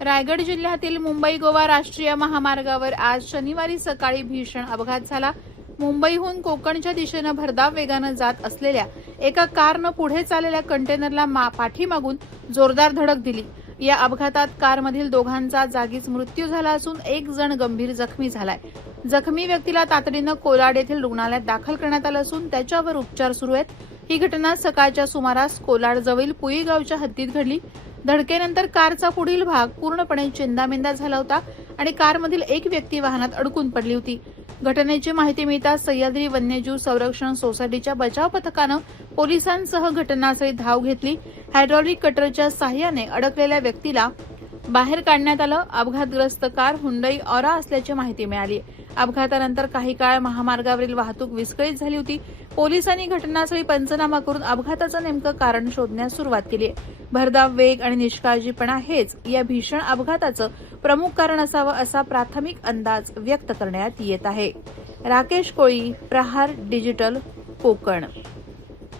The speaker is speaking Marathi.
रायगड जिल्ह्यातील मुंबई गोवा राष्ट्रीय महामार्गावर आज शनिवारी सकाळी भीषण अपघात झाला। मुंबईहून कोकणच्या दिशेनं भरधाव वेगानं जात असलेल्या एका कारनं पुढे चाललेल्या कंटेनरला पाठीमागून जोरदार धडक दिली। या अपघातात कारमधील दोघांचा जागीच मृत्यू झाला असून एक जण गंभीर जखमी झालाय। जखमी व्यक्तीला तातडीनं कोलाड येथील रुग्णालयात दाखल करण्यात आलं असून त्याच्यावर उपचार सुरू आहेत। ही घटना सकाळच्या सुमारास कोलाडजवळील पुई गावच्या हद्दीत घडली। धडकेनंतर कारचा पुढील भाग पूर्णपणे चिंदामिंदा झाला होता आणि कारमधील एक व्यक्ती वाहनात अडकून पडली होती। घटनेची माहिती मिळताच सह्याद्री वन्यजीव संरक्षण सोसायटीच्या बचाव पथकानं पोलिसांसह घटनास्थळी धाव घेतली। हायड्रॉलिक कटरच्या साहाय्याने अडकलेल्या व्यक्तीला बाहेर काढण्यात आलं। अपघातग्रस्त कार हुंडई ऑरा असल्याची माहिती मिळाली। अपघातानंतर काही काळ महामार्गावरील वाहतूक विस्कळीत झाली होती। पोलिसांनी घटनास्थळी पंचनामा करून अपघाताचं नेमकं कारण शोधण्यास सुरुवात केली आहे। भरधाव वेग आणि निष्काळजीपणा हेच या भीषण अपघाताचं प्रमुख कारण असावं असा प्राथमिक अंदाज व्यक्त करण्यात येत आहे। राकेश कोळी, प्रहार डिजिटल, कोकण।